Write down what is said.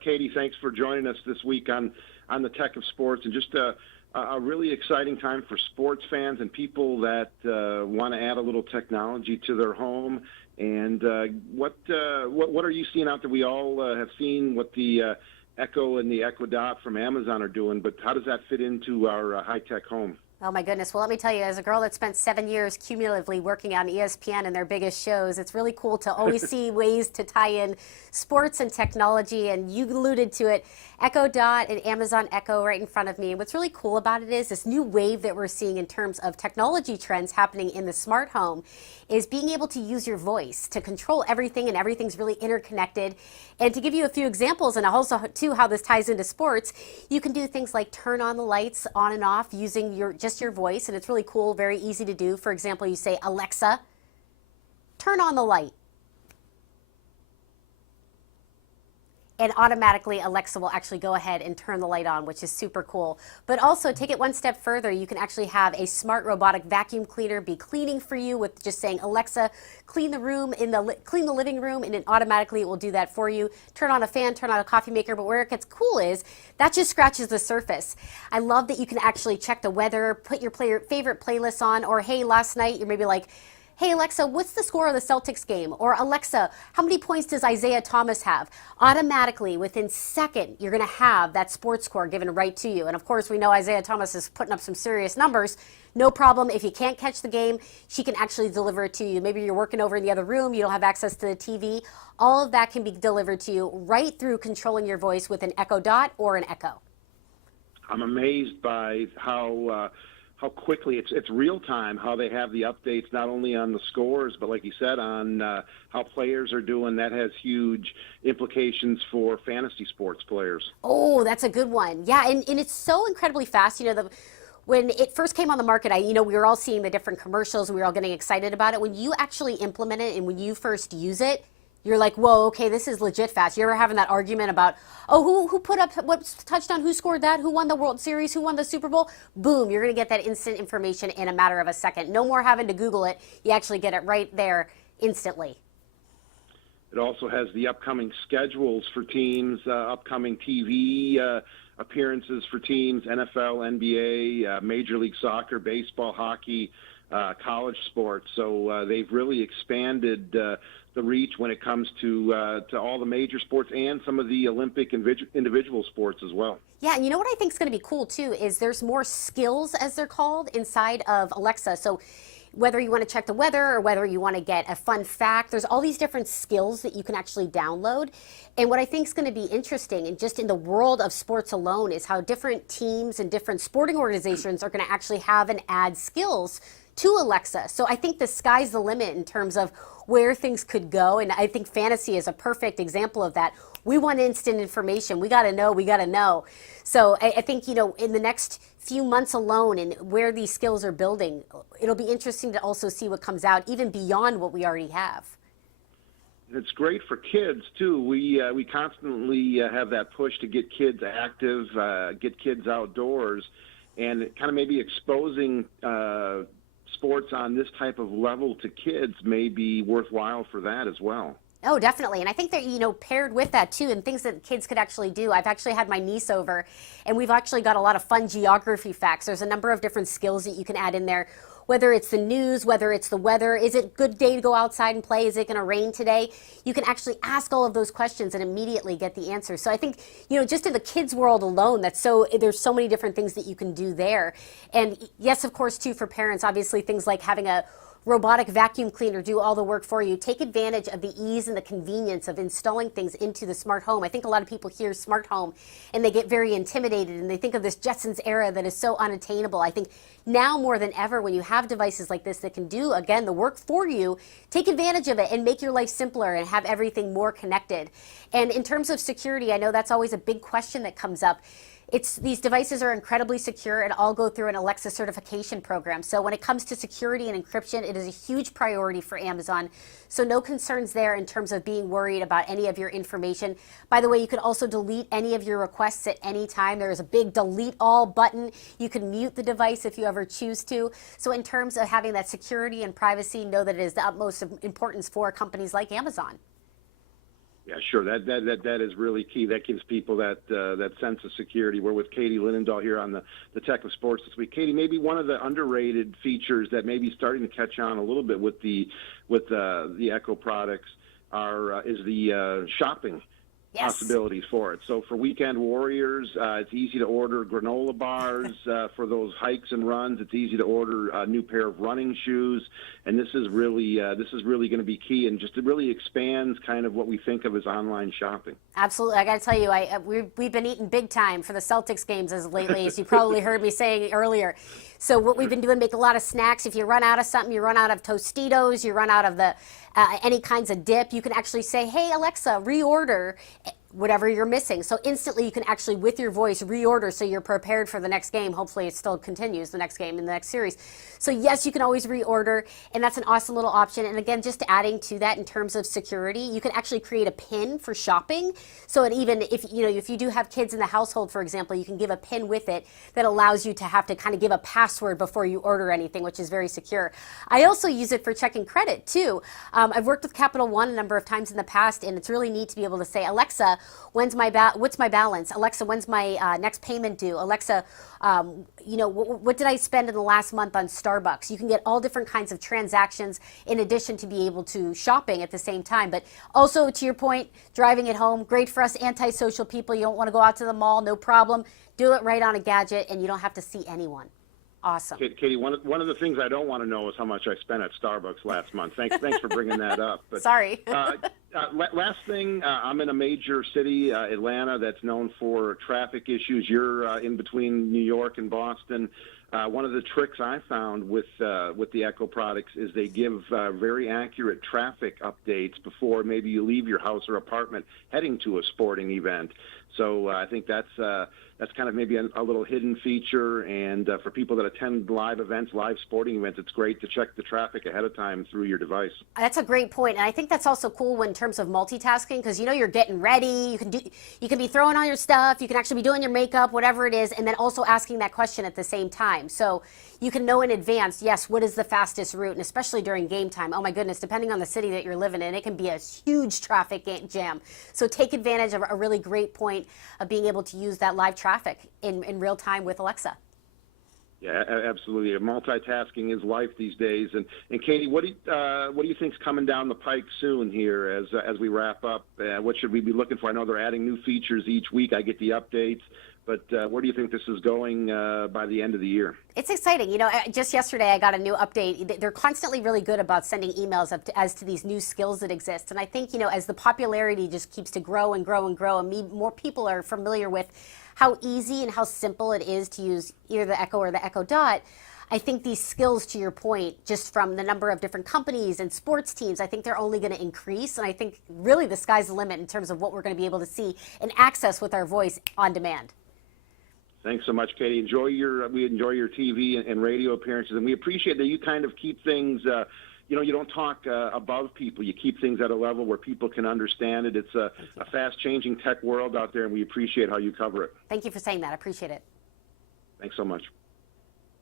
Katie, thanks for joining us this week on the Tech of Sports, and just a really exciting time for sports fans and people that want to add a little technology to their home. And what are you seeing out there? We all have seen what the Echo and the Echo Dot from Amazon are doing, but how does that fit into our high-tech home? Oh my goodness. Well, let me tell you, as a girl that spent 7 years cumulatively working on ESPN and their biggest shows, it's really cool to always see ways to tie in sports and technology. And you alluded to it, Echo Dot and Amazon Echo right in front of me. And what's really cool about it is this new wave that we're seeing in terms of technology trends happening in the smart home is being able to use your voice to control everything, and everything's really interconnected. And to give you a few examples, and also too how this ties into sports, you can do things like turn on the lights on and off using just your voice, and it's really cool, very easy to do. For example, you say, Alexa, turn on the light. And automatically Alexa will actually go ahead and turn the light on, which is super cool. But also take it one step further, you can actually have a smart robotic vacuum cleaner be cleaning for you with just saying, Alexa, clean the room, clean the living room, and then automatically it will do that for you. Turn on a fan, turn on a coffee maker. But where it gets cool is that just scratches the surface. I love that you can actually check the weather, put your favorite playlists on, or hey, last night you're maybe like, hey, Alexa, what's the score of the Celtics game? Or Alexa, how many points does Isaiah Thomas have? Automatically, within second, you're going to have that sports score given right to you. And of course, we know Isaiah Thomas is putting up some serious numbers. No problem. If you can't catch the game, she can actually deliver it to you. Maybe you're working over in the other room, you don't have access to the TV. All of that can be delivered to you right through controlling your voice with an Echo Dot or an Echo. I'm amazed by how quickly it's real time, how they have the updates not only on the scores, but like you said, on how players are doing. That has huge implications for fantasy sports players. Oh, that's a good one. Yeah, and it's so incredibly fast. You know, when it first came on the market, we were all seeing the different commercials and we were all getting excited about it. When you actually implement it and when you first use it, you're like, whoa, okay, this is legit fast. You ever having that argument about, oh, who put up what touchdown, who scored that, who won the World Series, who won the Super Bowl? Boom, you're going to get that instant information in a matter of a second. No more having to Google it. You actually get it right there instantly. It also has the upcoming schedules for teams, upcoming TV appearances for teams, NFL, NBA, Major League Soccer, baseball, hockey, college sports. So they've really expanded the reach when it comes to all the major sports and some of the Olympic individual sports as well. Yeah, and you know what I think is going to be cool too is there's more skills, as they're called, inside of Alexa. So whether you want to check the weather or whether you want to get a fun fact, there's all these different skills that you can actually download. And what I think is going to be interesting, and just in the world of sports alone, is how different teams and different sporting organizations are going to actually have and add skills to Alexa. So I think the sky's the limit in terms of where things could go. And I think fantasy is a perfect example of that. We want instant information. We got to know. So I think, in the next few months alone and where these skills are building, it'll be interesting to also see what comes out even beyond what we already have. It's great for kids too. We constantly have that push to get kids active, get kids outdoors, and kind of maybe exposing sports on this type of level to kids may be worthwhile for that as well. Oh, definitely. And I think that, paired with that too, and things that kids could actually do. I've actually had my niece over and we've actually got a lot of fun geography facts. There's a number of different skills that you can add in there, whether it's the news, whether it's the weather. Is it a good day to go outside and play? Is it going to rain today? You can actually ask all of those questions and immediately get the answer. So I think, just in the kids world alone, there's so many different things that you can do there. And yes, of course, too, for parents, obviously things like having a robotic vacuum cleaner do all the work for you. Take advantage of the ease and the convenience of installing things into the smart home. I think a lot of people hear smart home and they get very intimidated and they think of this Jetsons era that is so unattainable. I think now more than ever, when you have devices like this that can do, again, the work for you, take advantage of it and make your life simpler and have everything more connected. And in terms of security, I know that's always a big question that comes up. These devices are incredibly secure and all go through an Alexa certification program. So when it comes to security and encryption, it is a huge priority for Amazon. So no concerns there in terms of being worried about any of your information. By the way, you can also delete any of your requests at any time. There is a big delete all button. You can mute the device if you ever choose to. So in terms of having that security and privacy, know that it is the utmost importance for companies like Amazon. Yeah, sure. That is really key. That gives people that sense of security. We're with Katie Linendoll here on the Tech of Sports this week. Katie, maybe one of the underrated features that may be starting to catch on a little bit with the Echo products is the shopping. Yes. Possibilities for it. So for weekend warriors, it's easy to order granola bars for those hikes and runs. It's easy to order a new pair of running shoes, and this is really going to be key, and just it really expands kind of what we think of as online shopping. Absolutely, I got to tell you, we've been eating big time for the Celtics games as lately, as you probably heard me saying earlier. So what we've been doing, make a lot of snacks. If you run out of something, you run out of Tostitos, you run out of the any kinds of dip, you can actually say, "Hey Alexa, reorder whatever you're missing." So instantly you can actually, with your voice, reorder so you're prepared for the next game. Hopefully it still continues the next game in the next series. So yes, you can always reorder, and that's an awesome little option. And again, just adding to that in terms of security, you can actually create a PIN for shopping. So it even if you do have kids in the household, for example, you can give a PIN with it that allows you to have to kind of give a password before you order anything, which is very secure. I also use it for checking credit too. I've worked with Capital One a number of times in the past, and it's really neat to be able to say, "Alexa, what's my balance? Alexa, when's my next payment due? Alexa, what did I spend in the last month on Starbucks?" You can get all different kinds of transactions in addition to be able to shopping at the same time. But also, to your point, driving at home, great for us antisocial people. You don't want to go out to the mall, no problem. Do it right on a gadget, and you don't have to see anyone. Awesome. Katie, one of the things I don't want to know is how much I spent at Starbucks last month. Thanks for bringing that up. But, sorry. Last thing, I'm in a major city, Atlanta, that's known for traffic issues. You're in between New York and Boston. One of the tricks I found with the Echo products is they give very accurate traffic updates before maybe you leave your house or apartment heading to a sporting event. So I think that's kind of maybe a little hidden feature, and for people that attend live events, live sporting events, it's great to check the traffic ahead of time through your device. That's a great point, and I think that's also cool in terms of multitasking, because you're getting ready, you can be throwing on your stuff, you can actually be doing your makeup, whatever it is, and then also asking that question at the same time. So you can know in advance, yes, what is the fastest route, and especially during game time. Oh my goodness, depending on the city that you're living in, it can be a huge traffic jam. So take advantage of a really great point of being able to use that live traffic in real time with Alexa. Yeah, absolutely. Multitasking is life these days. And Katie, what do you think's coming down the pike soon here as we wrap up? What should we be looking for? I know they're adding new features each week. I get the updates. But where do you think this is going by the end of the year? It's exciting. Just yesterday I got a new update. They're constantly really good about sending emails as to these new skills that exist. And I think, as the popularity just keeps to grow and grow and grow, and more people are familiar with how easy and how simple it is to use either the Echo or the Echo Dot, I think these skills, to your point, just from the number of different companies and sports teams, I think they're only going to increase. And I think really the sky's the limit in terms of what we're going to be able to see and access with our voice on demand. Thanks so much, Katie. We enjoy your TV and radio appearances, and we appreciate that you kind of keep things, you don't talk above people. You keep things at a level where people can understand it. It's a fast-changing tech world out there, and we appreciate how you cover it. Thank you for saying that. I appreciate it. Thanks so much.